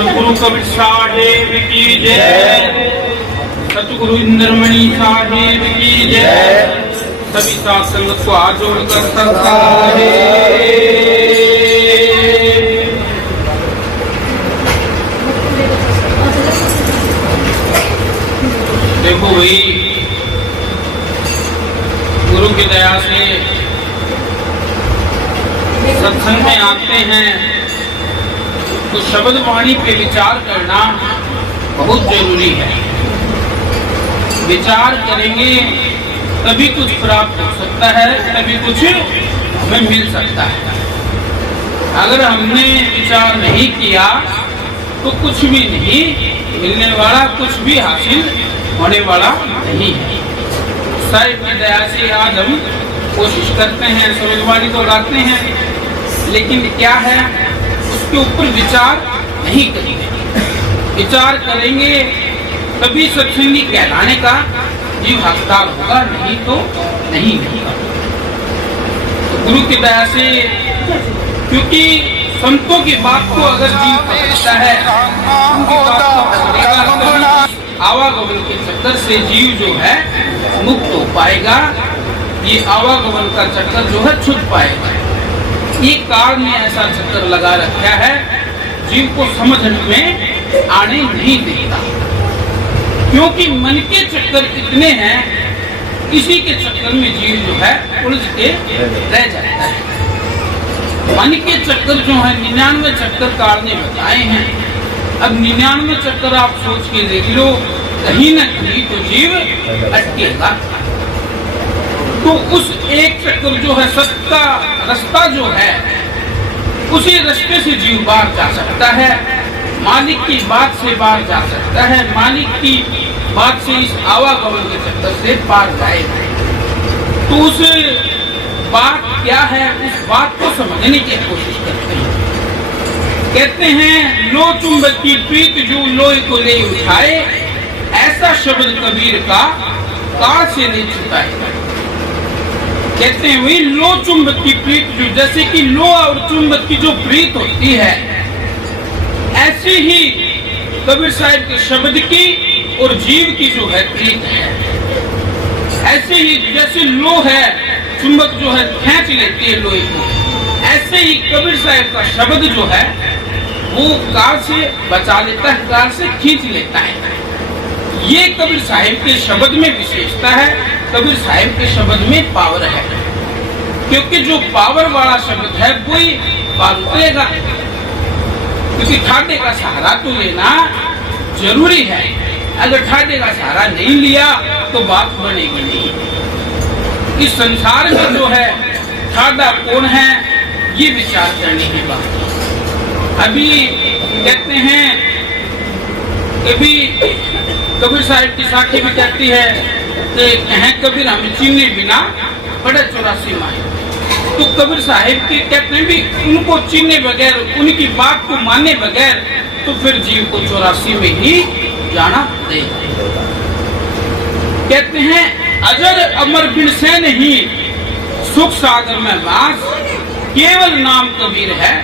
सतगुरु कबीर साहेब की जय। सतगुरु इंद्रमणि साहेब की जय। सभी साथ संगत को हाथ जोड़कर सरकार देखो भाई, गुरु की दया से सत्संग में आते हैं तो शब्द वाणी पे विचार करना बहुत जरूरी है। विचार करेंगे तभी कुछ प्राप्त हो सकता है, तभी कुछ हमें मिल सकता है। अगर हमने विचार नहीं किया तो कुछ भी नहीं मिलने वाला, कुछ भी हासिल होने वाला नहीं है। साहिब की दया से आज हम कोशिश करते हैं, समझवानी तो लाते हैं, लेकिन क्या है उसके ऊपर विचार नहीं करेंगे। विचार करेंगे तभी सत्संगी कहलाने का जीव हकदार होगा, नहीं तो नहीं होगा। तो गुरु की दया से, क्योंकि संतों की बात को अगर जीव पकड़ता है, उनकी बात को पकड़ेगा, आवागमन के चक्कर से जीव जो है मुक्त हो पाएगा। ये आवागमन का चक्कर जो है छूट पाएगा। ये काल ने ऐसा चक्कर लगा रखा है, जीव को समझ में आने नहीं देता, क्योंकि मन के चक्कर इतने हैं, इसी के चक्कर में जीव जो है उलझ के रह जाता है। मन के चक्कर जो है 99 चक्कर काल ने बताए हैं। अब 99 चक्कर आप सोच के देख लो, कहीं न कहीं तो जीव अटकेगा। तो उस एक चक्कर जो है, सत्ता रास्ता जो है, उसी रास्ते से जीव बाहर जा सकता है, मालिक की बात से बाहर जा सकता है, मालिक की बात से इस आवागमन के चक्कर से पार जाएगा। तो उस बात क्या है, उस बात को समझने की कोशिश करते हैं। कहते हैं लो चुंबक की प्रीत जो लोहे को ले उठाए, ऐसा शब्द कबीर का काल से नहीं छुटाएगा। कहते हैं वही लो चुंबक की प्रीत जो, जैसे कि लो और चुंबक की जो प्रीत होती है, ऐसी ही कबीर साहिब के शब्द की और जीव की जो है प्रीत है। ऐसे ही जैसे लो है, चुंबक जो है खींच लेती है लोहे को, ऐसे ही कबीर साहिब का शब्द जो है वो काल से बचा लेता है, काल से खींच लेता है। ये कबीर साहिब के शब्द में विशेषता है, कबीर साहिब के शब्द में पावर है, क्योंकि जो पावर वाला शब्द है वही पार उतरेगा। क्योंकि ठाडे का सहारा तो लेना जरूरी है, अगर ठाडे का सहारा नहीं लिया तो बात बनेगी नहीं। इस संसार में जो है ठाडा कौन है, ये विचार करने की बात। अभी कहते हैं कभी कबीर साहिब की साखी में कहती है कि कहें कबीर हमें चीने बिना बड़े 84 माए। तो कबीर साहिब के कहते हैं भी उनको चीने बगैर, उनकी बात को माने बगैर तो फिर जीव को 84 में ही जाना पड़ेगा। कहते हैं अजर अमर बिन से नहीं सुख सागर में वास, केवल नाम कबीर है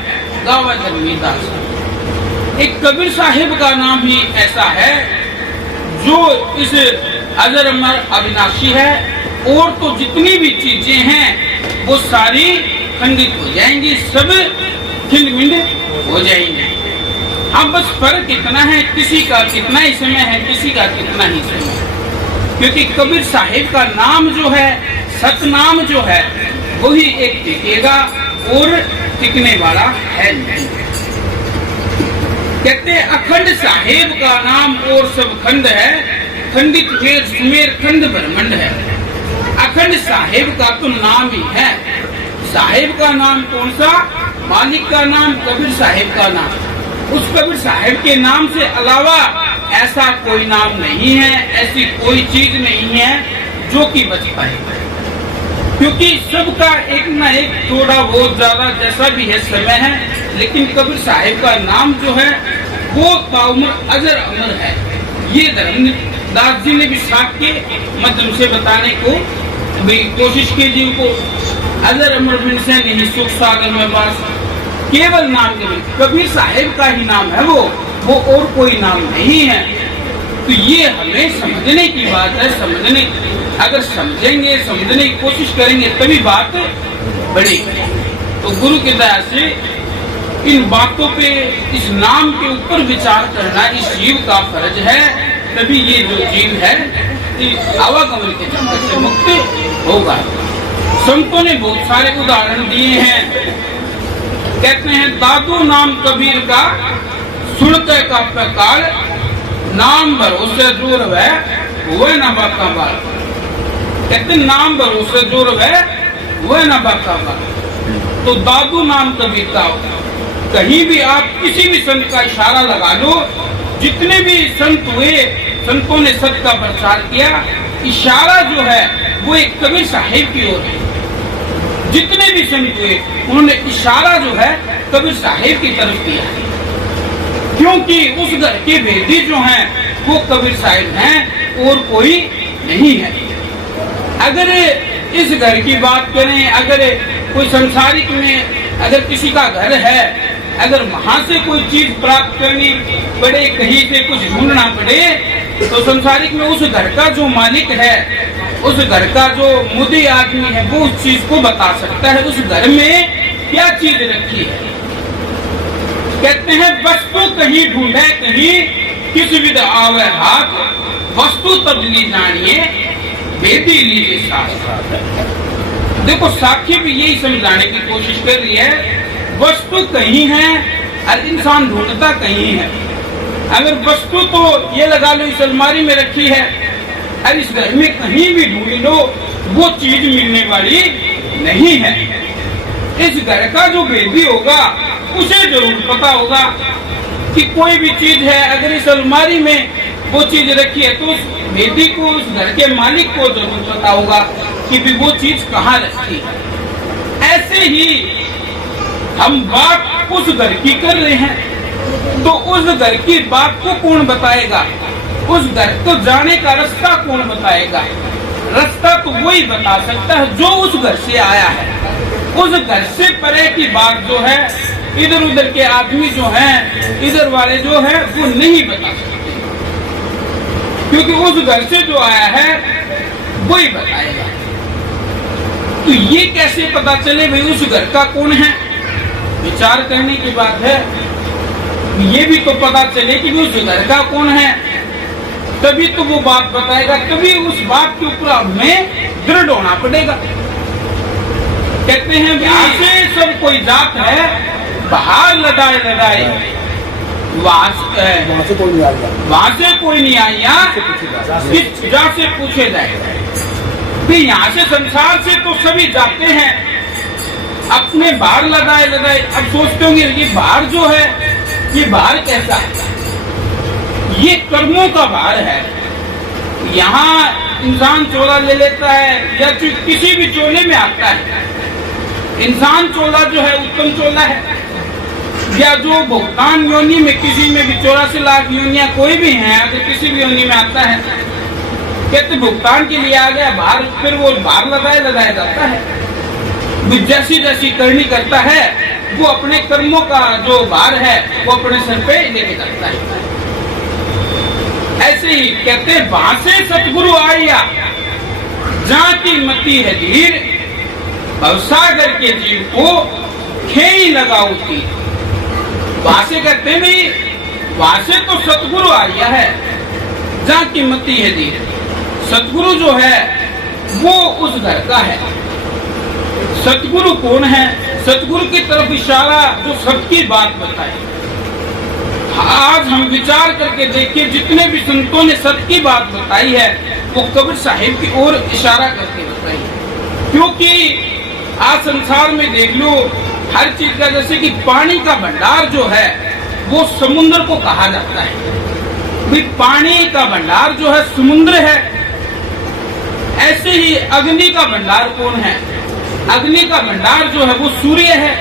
गावा धर्मीदास। एक कबीर साहिब का नाम ही ऐसा है जो इस अजर अमर अविनाशी है, और तो जितनी भी चीजें हैं वो सारी खंडित हो जाएंगी, सब खिलमिल हो जाएंगी। हाँ, बस फर्क इतना है, किसी का कितना ही समय है, किसी का कितना ही समय, क्योंकि कबीर साहिब का नाम जो है, सतनाम जो है, वही एक टिकेगा और टिकने वाला है नहीं। कहते हैं अखंड साहिब का नाम और सब खंड है, खंडित वेद सुमेर खंड ब्रह्मंड है। अखंड साहिब का तो नाम ही है। साहिब का नाम कौन सा? मालिक का नाम, कबीर साहिब का नाम। उस कबीर साहिब के नाम से अलावा ऐसा कोई नाम नहीं है, ऐसी कोई चीज नहीं है जो कि बच पाए, क्योंकि सबका एक ना एक थोड़ा बहुत ज्यादा जैसा भी है समय है, लेकिन कबीर साहिब का नाम जो है वो ताउम्र अजर अमर है। ये धर्मदास जी ने भी साक्ष्य के माध्यम से बताने को भी कोशिश की, जी को अजर अमर बिन से नहीं सुख सागर में वास, केवल नाम के कबीर साहिब का ही नाम है वो और कोई नाम नहीं है। तो ये हमें समझने की बात है। अगर समझेंगे, समझने की कोशिश करेंगे तभी बात बढ़ेगी। तो गुरु की दया से इन बातों पे, इस नाम के ऊपर विचार करना इस जीव का फर्ज है। तभी ये जो जीव है आवागमन के चक्कर से मुक्त होगा। संतों ने बहुत सारे उदाहरण दिए हैं। कहते हैं दादू नाम कबीर का सुनते का प्रकार, नाम भरोसे दूर वह न बाका बाल। कहते नाम भरोसे दूर वह न बाका बाल। तो दादू नाम कबीर का, कहीं भी आप किसी भी संत का इशारा लगा लो, जितने भी संत हुए, संतों ने सत्य का प्रचार किया, इशारा जो है वो एक कबीर साहिब की ओर है। जितने भी संत हुए उन्होंने इशारा जो है कबीर साहिब की तरफ किया, क्योंकि उस घर के भेदी जो हैं वो कबीर साहिब हैं और कोई नहीं है। अगर इस घर की बात करें, अगर कोई संसारिक में अगर किसी का घर है, अगर वहां से कोई चीज प्राप्त करनी पड़े, कहीं से कुछ ढूंढना पड़े, तो संसारिक में उस घर का जो मालिक है, उस घर का जो मुदी आदमी है, वो उस चीज को बता सकता है उस घर में क्या चीज रखी है। कहते हैं वस्तु कहीं ढूंढे कहीं किस विध आवे हाथ, वस्तु तब ली जानिए भेदी लीजिए साथ। देखो साखी भी यही समझाने की कोशिश कर रही है, वस्तु कहीं है और इंसान ढूंढता कहीं है। अगर वस्तु तो ये लगा लो इस अलमारी में रखी है, और इस घर में कहीं भी ढूंढ लो वो चीज मिलने वाली नहीं है। इस घर का जो भेदी होगा उसे जरूर पता होगा कि कोई भी चीज है, अगर इस अलमारी में वो चीज रखी है तो उस भेदी को, उस घर के मालिक को जरूर पता होगा कि भी वो चीज कहाँ रखी है। ऐसे ही हम बात उस घर की कर रहे हैं, तो उस घर की बात को कौन बताएगा? उस घर को जाने का रास्ता कौन बताएगा? रास्ता तो वही बता सकता है जो उस घर से आया है। उस घर से परे की बात जो है, इधर उधर के आदमी जो हैं, इधर वाले जो हैं, वो नहीं बता सकते, क्योंकि उस घर से जो आया है वही बताएगा। तो ये कैसे पता चले भाई उस घर का कौन है? विचार करने की बात है। ये भी तो पता चले कि उस घर का कौन है, तभी तो वो बात बताएगा, तभी उस बात के ऊपर हमें दृढ़ होना पड़ेगा। कहते हैं यहाँ से सब कोई जात है, बाहर लदाए वहां से कोई नहीं आया, जहाँ से पूछे जाए। यहाँ से संसार से तो सभी जाते हैं, अपने बाहर लदाए। अब सोचते होंगे ये बाहर जो है, ये बाहर कैसा है? ये कर्मों का भार है। यहाँ इंसान चोला ले लेता है या किसी भी चोले में आता है। इंसान चोला जो है उत्तम चोला है, या जो भुगतान योनि में किसी में भी 84 लाख योनियां कोई भी है, अगर किसी भी योनि में आता है, कहते भुगतान के लिए आ गया बाहर, फिर वो बाहर लगाया जाता है। जैसी जैसी करनी करता है वो अपने कर्मों का जो भार है वो अपने सर पे लेके जाता है। ऐसे ही कहते वहां से सतगुरु आया, जहाँ की मति है धीर, भवसागर के जीव को खेई लगाओ तीर। वहां से कहते नहीं, वहां से तो सतगुरु आया है, जहाँ की मति है धीर। सतगुरु जो है वो उस घर का है। सतगुरु कौन है? सतगुरु की तरफ इशारा जो सबकी बात बताए। आज हम विचार करके देखिए, जितने भी संतों ने सत्य की बात बताई है वो कबीर साहिब की ओर इशारा करके बताई है। क्योंकि आज संसार में देख लो हर चीज का, जैसे कि पानी का भंडार जो है वो समुद्र को कहा जाता है। भी पानी का भंडार जो है समुद्र है। ऐसे ही अग्नि का भंडार कौन है? अग्नि का भंडार जो है वो सूर्य है।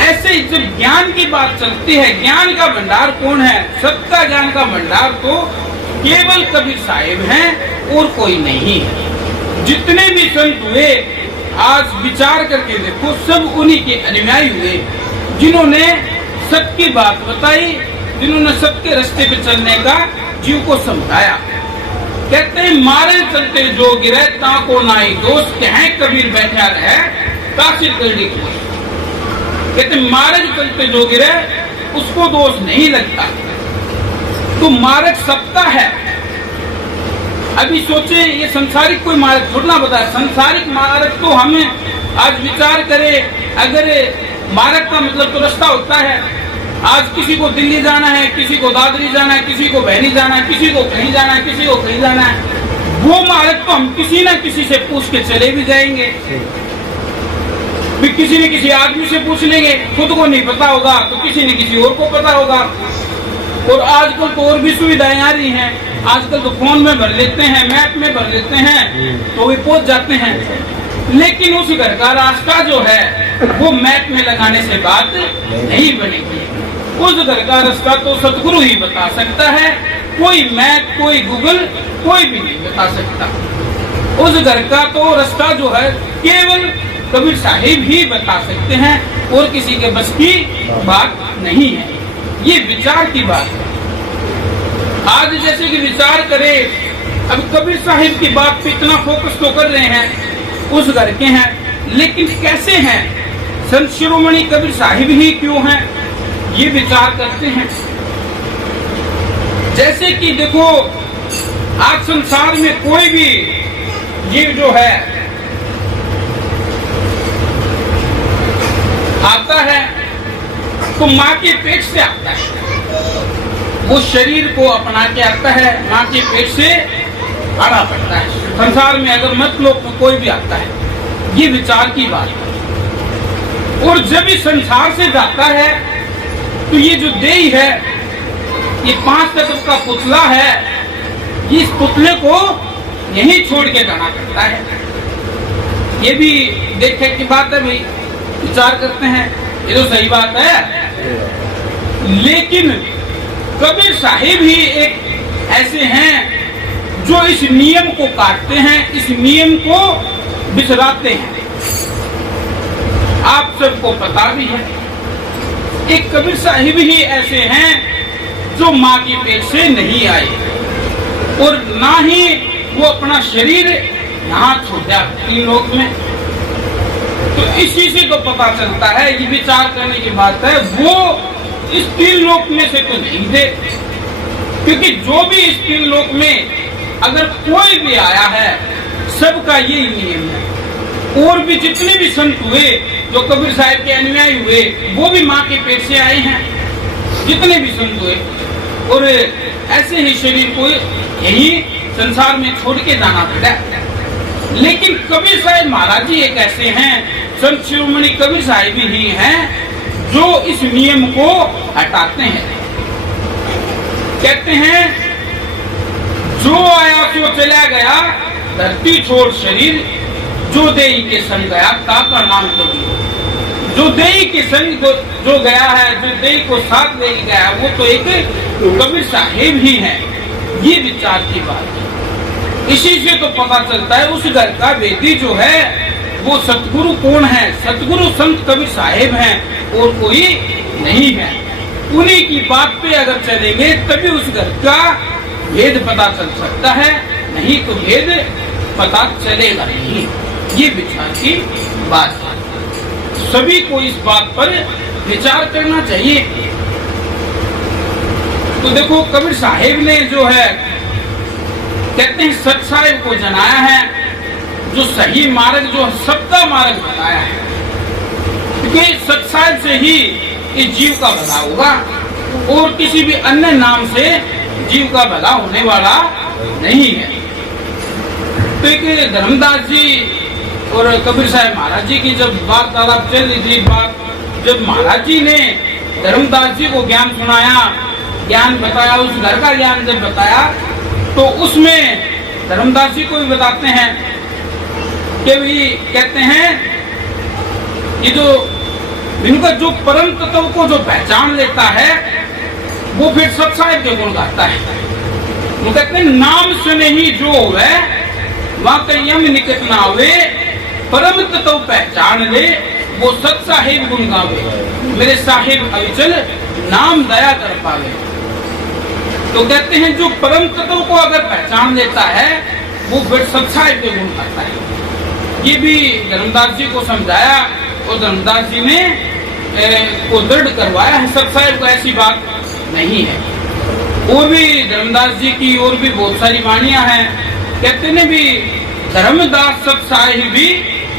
ऐसे ही जब ज्ञान की बात चलती है, ज्ञान का भंडार कौन है? सबका ज्ञान का भंडार तो केवल कबीर साहिब हैं और कोई नहीं है। जितने भी संत हुए आज विचार करके देखो, सब उन्हीं के अनुयायी हुए। जिन्होंने सत्य की बात बताई, जिन्होंने सबके रास्ते पे चलने का जीव को समझाया। कहते हैं मारे चलते जो गिरे ताको नाई दोस्त, कहे कबीर बैठा रहे कासिर करने की। कहते मार्ग चलते जो गिरे उसको दोष नहीं लगता। तो मार्ग सबका है। अभी सोचे ये संसारिक कोई मार्ग छोड़ना बता, संसारिक मार्ग तो हमें आज विचार करें, अगर मार्ग का मतलब तो रास्ता होता है। आज किसी को दिल्ली जाना है, किसी को दादरी जाना है, किसी को बहनी जाना है, किसी को कहीं जाना है, किसी को कहीं जाना है। वो मार्ग तो हम किसी ना किसी से पूछ के चले भी जाएंगे, फिर किसी न किसी आदमी से पूछ लेंगे। खुद को नहीं पता होगा तो किसी न किसी और को पता होगा। और आजकल तो और भी सुविधाएं आ रही हैं। आजकल तो फोन में भर लेते हैं, मैप में भर लेते हैं, तो वे पहुंच जाते हैं। लेकिन उस घर का रास्ता जो है वो मैप में लगाने से बात नहीं बनेगी। उस घर का रास्ता तो सतगुरु ही बता सकता है, कोई मैप, कोई गूगल, कोई भी नहीं बता सकता। उस घर का तो रास्ता जो है केवल कबीर साहिब ही बता सकते हैं, और किसी के बस की बात नहीं है। ये विचार की बात है। आज जैसे कि विचार करें, अब कबीर साहिब की बात पे इतना फोकस तो कर रहे हैं, उस घर के हैं, लेकिन कैसे हैं? संत शिरोमणि कबीर साहिब ही क्यों हैं? ये विचार करते हैं। जैसे कि देखो, आज संसार में कोई भी जीव जो है आता है तो माँ के पेट से आता है। वो शरीर को अपना के आता है, माँ के पेट से आना पड़ता है। संसार में अगर मत लोग में कोई भी आता है, ये विचार की बात है। और जब इस संसार से जाता है तो ये जो देह है, ये 5 तत्व का पुतला है, इस पुतले को यहीं छोड़ के जाना पड़ता है। ये भी देखे की बात है भाई, विचार करते हैं, ये तो सही बात है। लेकिन कबीर साहिब ही एक ऐसे हैं जो इस नियम को काटते हैं, इस नियम को बिसराते हैं। आप सबको पता भी है, एक कबीर साहिब ही ऐसे हैं जो माँ की पेट से नहीं आए, और ना ही वो अपना शरीर यहाँ छोड़ा तीन लोक में। तो इसी से तो पता चलता है, ये विचार करने की बात है, वो इस 3 लोक में से तो नहीं थे। क्योंकि जो भी इस 3 लोक में अगर कोई भी आया है, सबका यही नियम है। और भी जितने भी संत हुए जो कबीर साहिब के अनुयायी हुए, वो भी माँ के पेट से आए हैं, जितने भी संत हुए। और ऐसे ही शरीर को यही संसार में छोड़ के जाना पड़ा। लेकिन कबीर साहिब महाराज जी एक ऐसे हैं, संत शिरोमणि कबीर साहिब ही हैं जो इस नियम को हटाते हैं। कहते हैं जो आया सो चला गया, धरती छोड़ शरीर, जो देही के संग गया ताका नाम कबीर। जो देही के संग जो गया है, जो देही को साथ ले गया, वो तो एक कबीर साहिब ही है। ये विचार की बात है। इसी से तो पता चलता है उस घर का वेदी जो है वो सतगुरु कौन है? सतगुरु संत कबीर साहिब हैं, और कोई नहीं है। उन्हीं की बात पे अगर चलेंगे तभी उस घर का भेद पता चल सकता है, नहीं तो भेद पता चलेगा नहीं। ये विचार की बात है। सभी को इस बात पर विचार करना चाहिए। तो देखो कबीर साहिब ने जो है, कहते हैं सत साहिब को जनाया है, जो सही मार्ग, जो सबका मार्ग बताया है। क्योंकि सत साहिब से ही इस जीव का भला होगा, और किसी भी अन्य नाम से जीव का भला होने वाला नहीं है। तो एक धर्मदास जी और कबीर साहिब महाराज जी की जब बात चल रही थी, जब महाराज जी ने धर्मदास जी को ज्ञान सुनाया, ज्ञान बताया, उस घर का ज्ञान जब बताया, तो उसमें धर्मदास जी को भी बताते हैं कि भी कहते हैं ये जो इनका जो परम तत्व को जो पहचान लेता है, वो फिर सत साहिब के गुण गाता है। वो कहते हैं नाम सुने ही जो हुए वहां यम निकट ना हुए, परम तत्व पहचान ले वो सत साहिब गुण गावे, मेरे साहिब अविचल नाम दया कर पावे। तो कहते हैं जो परम तत्व को अगर पहचान लेता है वो फिर सत साहिब के गुण करता है। ये भी धर्मदास जी को समझाया और धर्मदास जी ने को दृढ़ करवाया है। सत साहिब को ऐसी बात नहीं है। और भी धर्मदास जी की और भी बहुत सारी वाणियां हैं। कहते ने भी धर्मदास सत साहिब भी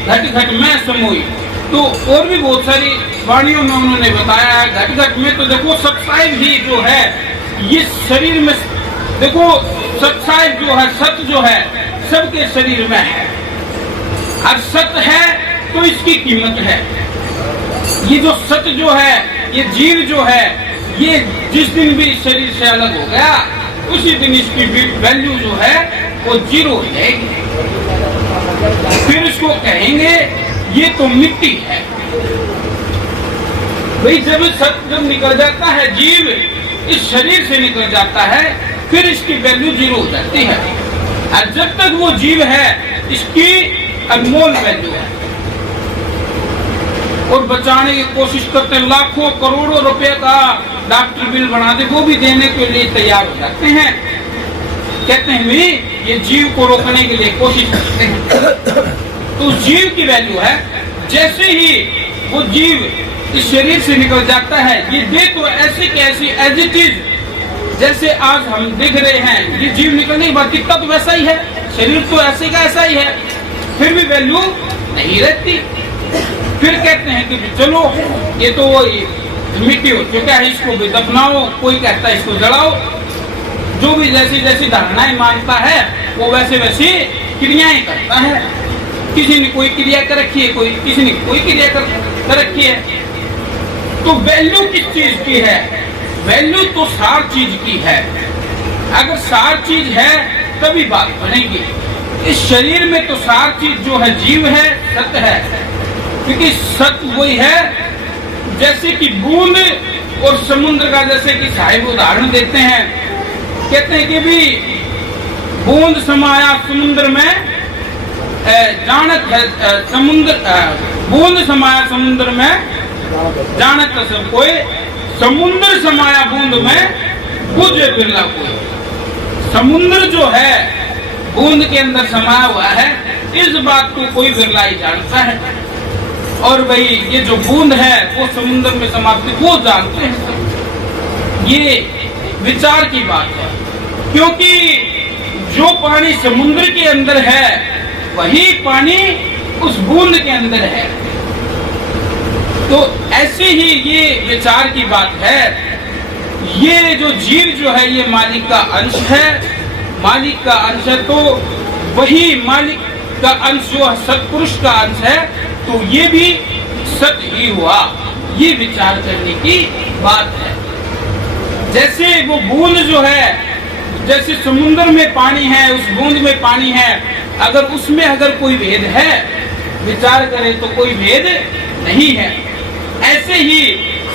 घट घट में समोई। तो और भी बहुत सारी वाणियों में उन्होंने बताया है। घट घट में तो देखो सत साहिब ही जो है ये शरीर में, देखो सत साहिब जो है, सत जो है सबके शरीर में है। और सत है तो इसकी कीमत है। ये जो सत जो है, ये जीव जो है, ये जिस दिन भी शरीर से अलग हो गया उसी दिन इसकी वैल्यू जो है वो जीरो हो जाएगी। फिर इसको कहेंगे ये तो मिट्टी है। भाई जब निकल जाता है जीव इस शरीर से निकल जाता है फिर इसकी वैल्यू जीरो हो जाती है। और जब तक वो जीव है इसकी अनमोल वैल्यू है। और बचाने की कोशिश करते हैं, लाखों करोड़ों रुपए का डॉक्टर बिल बना दे वो भी देने के लिए तैयार हो जाते हैं। कहते हैं भी ये जीव को रोकने के लिए कोशिश करते हैं। तो जीव की वैल्यू है। जैसे ही वो जीव इस शरीर से निकल जाता है ये दे तो ऐसी कैसी एज इट इज, जैसे आज हम देख रहे हैं ये जीव निकलने के बाद दिखता तो वैसा ही है, शरीर तो ऐसे का ऐसा ही है, फिर भी वैल्यू नहीं रहती। फिर कहते हैं कि चलो ये तो मिट्टी हो चुका है, इसको भी दफनाओ, कोई कहता है इसको जलाओ। जो भी जैसी जैसी धारणाएं मानता है वो वैसे वैसी क्रियाएं करता है। किसी ने कोई क्रिया कर रखी है, किसी ने कोई क्रिया कर रखी है। तो वैल्यू किस चीज की है? वैल्यू तो सार चीज की है। अगर सार चीज है तभी बात बनेगी। इस शरीर में तो सार चीज जो है जीव है, सत्य है। क्योंकि सत्य वही है जैसे कि बूंद और समुद्र का, जैसे कि साहिब उदाहरण देते हैं। कहते हैं कि भी बूंद समाया समुद्र में जानत है समुद्र, बूंद समाया समुद्र में जानत सब कोई, समुद्र समाया बूंद में बुझे बिरला कोई। समुद्र जो है बूंद के अंदर समाया हुआ है, इस बात को कोई बिरला ही जानता है। और भाई ये जो बूंद है वो समुद्र में समाती वो जानते हैं। ये विचार की बात है। क्योंकि जो पानी समुद्र के अंदर है वही पानी उस बूंद के अंदर है। तो ऐसे ही ये विचार की बात है। ये जो जीव जो है ये मालिक का अंश है। मालिक का अंश है तो वही मालिक का अंश जो सत्पुरुष का अंश है तो ये भी सत्य ही हुआ। ये विचार करने की बात है। जैसे वो बूंद जो है, जैसे समुद्र में पानी है, उस बूंद में पानी है, अगर उसमें अगर कोई भेद है, विचार करें तो कोई भेद नहीं है। ऐसे ही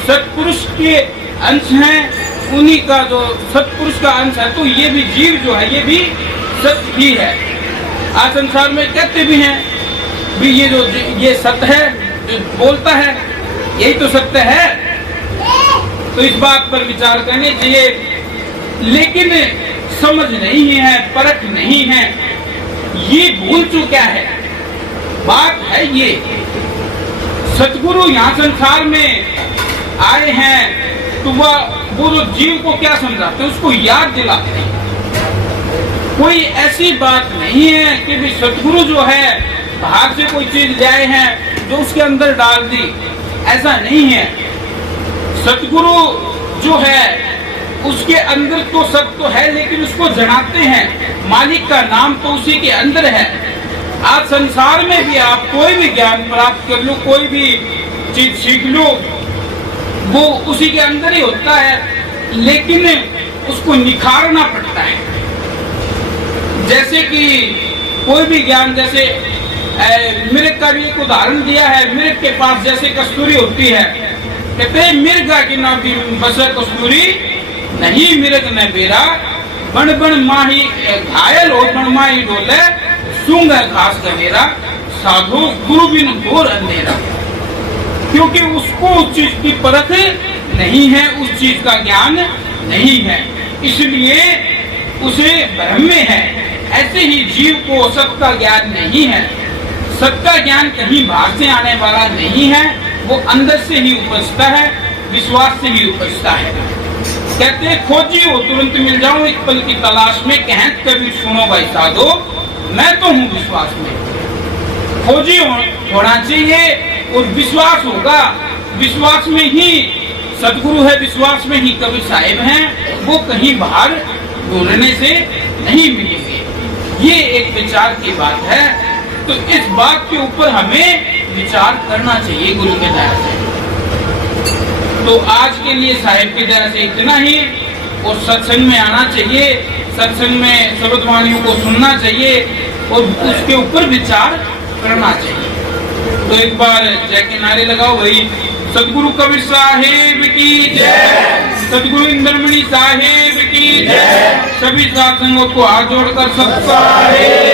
सत्पुरुष के अंश हैं, उन्हीं का जो सत्पुरुष का अंश है तो ये भी जीव जो है ये भी सत्य ही है। आज संसार में कहते भी हैं भी ये जो ये सत्य है जो बोलता है यही तो सत्य है। तो इस बात पर विचार करने चाहिए, लेकिन समझ नहीं है, परख नहीं है, ये भूल चुका है। बात है ये सतगुरु यहाँ संसार में आए हैं तो वो जो जीव को क्या समझाते हैं उसको याद दिलाते हैं। कोई ऐसी बात नहीं है कि भी सतगुरु जो है बाहर से कोई चीज लाए हैं जो उसके अंदर डाल दी, ऐसा नहीं है। सतगुरु जो है उसके अंदर तो सब तो है लेकिन उसको जनाते हैं। मालिक का नाम तो उसी के अंदर है। आज संसार में भी आप कोई भी ज्ञान प्राप्त कर लो, कोई भी चीज सीख लो, वो उसी के अंदर ही होता है, लेकिन उसको निखारना पड़ता है। जैसे कि कोई भी ज्ञान, जैसे मिर्ग का भी एक उदाहरण दिया है। मिर्ग के पास जैसे कस्तूरी होती है, कहते मिर्गा की ना भी बस कस्तूरी नहीं मिर्ग न बेरा, बन बन माही घायल हो बन माही डोले, सूंघ घास का मेरा, साधु गुरु बिन घोर अंधेरा। क्योंकि उसको उस चीज की परख नहीं है, उस चीज का ज्ञान नहीं है, इसलिए उसे भ्रम में है। ऐसे ही जीव को सबका ज्ञान नहीं है। सबका ज्ञान कहीं बाहर से आने वाला नहीं है, वो अंदर से ही उपजता है, विश्वास से ही उपजता है। कहते हैं खोजी हो तुरंत मिल जाओ, एक पल की तलाश में कहत कभी सुनो भाई साधो, मैं तो हूँ विश्वास में। खोजी होना चाहिए और विश्वास होगा, विश्वास में ही सदगुरु है, विश्वास में ही कबीर साहिब हैं, वो कहीं बाहर ढूंढने से नहीं मिलेंगे। ये एक विचार की बात है। तो इस बात के ऊपर हमें विचार करना चाहिए गुरु के दायरे से। तो आज के लिए साहिब के दायरे से इतना ही, और सत्संग में आना चाहिए, सत्संग में शब्द वाणियों को सुनना चाहिए और उसके ऊपर विचार करना चाहिए। तो एक बार जय के नारे लगाओ भाई। सदगुरु कबीर साहेब की जय, सदगुरु इंद्रमणि साहेब की जय। सभी साथ संगों को हाथ जोड़कर सब साहेब।